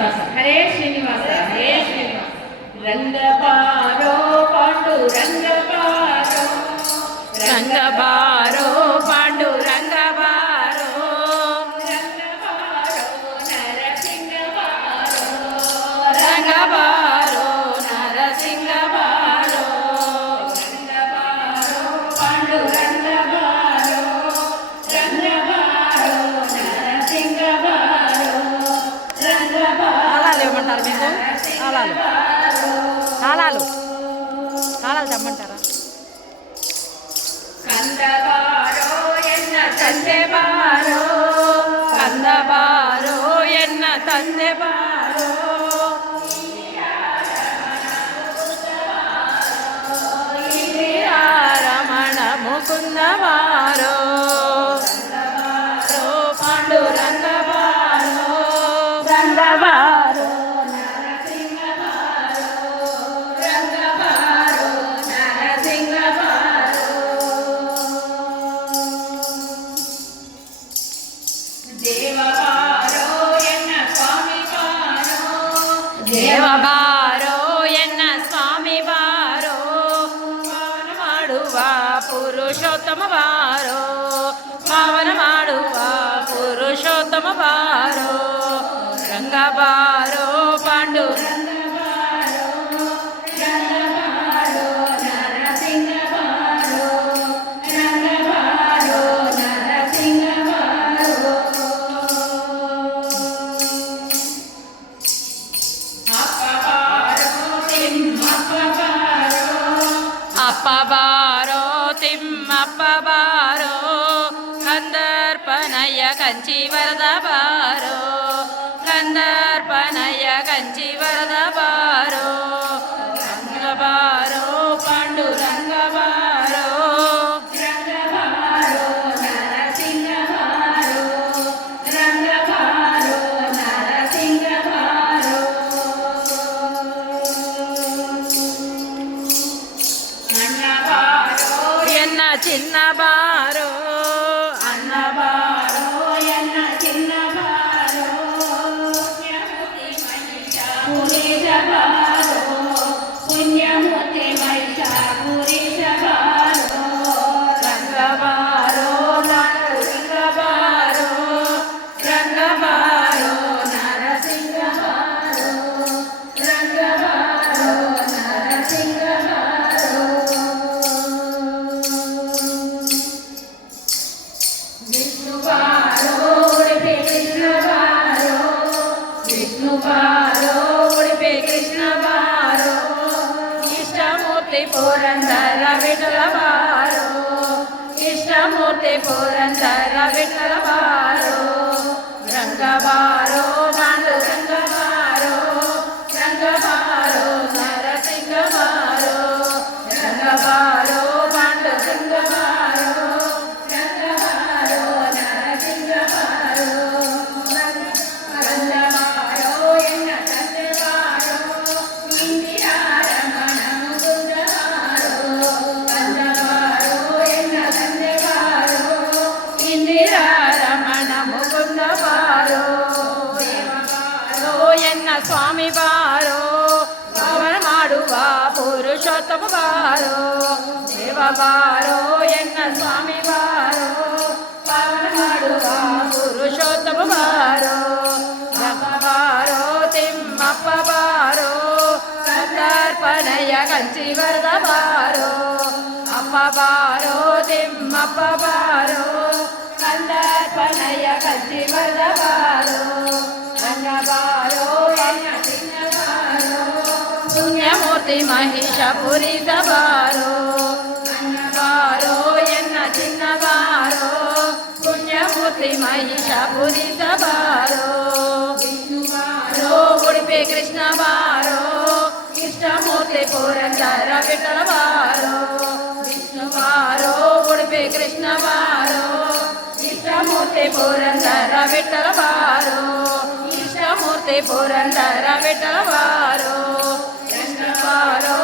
శ్రీనివాస హరే శ్రీనివాస హరే శ్రీనివాస. రంగ కావాలి మీకు తాళాలు. తాళాలు. తాళాలు తెమ్మంటారా? కందబారో ఎన్న తందెబారో రమణ ముకుందవా ದೇವಬಾರೋ ಎನ್ನ ಸ್ವಾಮಿ ಬಾರೋ ಪಾವನ ಮಾಡುವ ಪುರುಷೋತ್ತಮ కంచి వరద బారో కందర్పణయ కంచి వరద బారో రంగబారో పండు రంగబారో రంగబారో నరసింహబారో రంగబారో నరసింహబారో Boy. ಬಾರೋ ದೇವ ಬಾರೋ ಎನ್ನ ಸ್ವಾಮಿ ಬಾರೋ ಪಾವನ ಮಾಡುವ ಪುರುಷೋತ್ತಮ ಬಾರೋ ರಮ ಬಾರೋ ತಿಮ್ಮಪ್ಪ ಬಾರೋ ಕಂದಾರ್ಪಣಯ ಕಂಚಿ ವರದ ಬಾರೋ ಅಪ್ಪ ಬಾರೋ ತಿಮ್ಮಪ್ಪ ಬಾರೋ ಕಂದಾರ್ಪಣಯ ಕಂಚಿ ವರದ ಬಾರೋ ರಂಗ ಬಾರೋ మహిషపురి సవారో అన్నవారో ఎన్న చిన్నవారో పుణ్యమూర్తి మహిషపురి సవారో. విష్ణువారో ఉడిపి కృష్ణవారో కృష్ణమూర్తి పురంధర విఠలవారో. విష్ణువారో ఉడిపి కృష్ణవారో కృష్ణమూర్తి పురంధర విఠలవారో. కృష్ణమూర్తి పురంధర విఠలవారో. ಸಾರಾ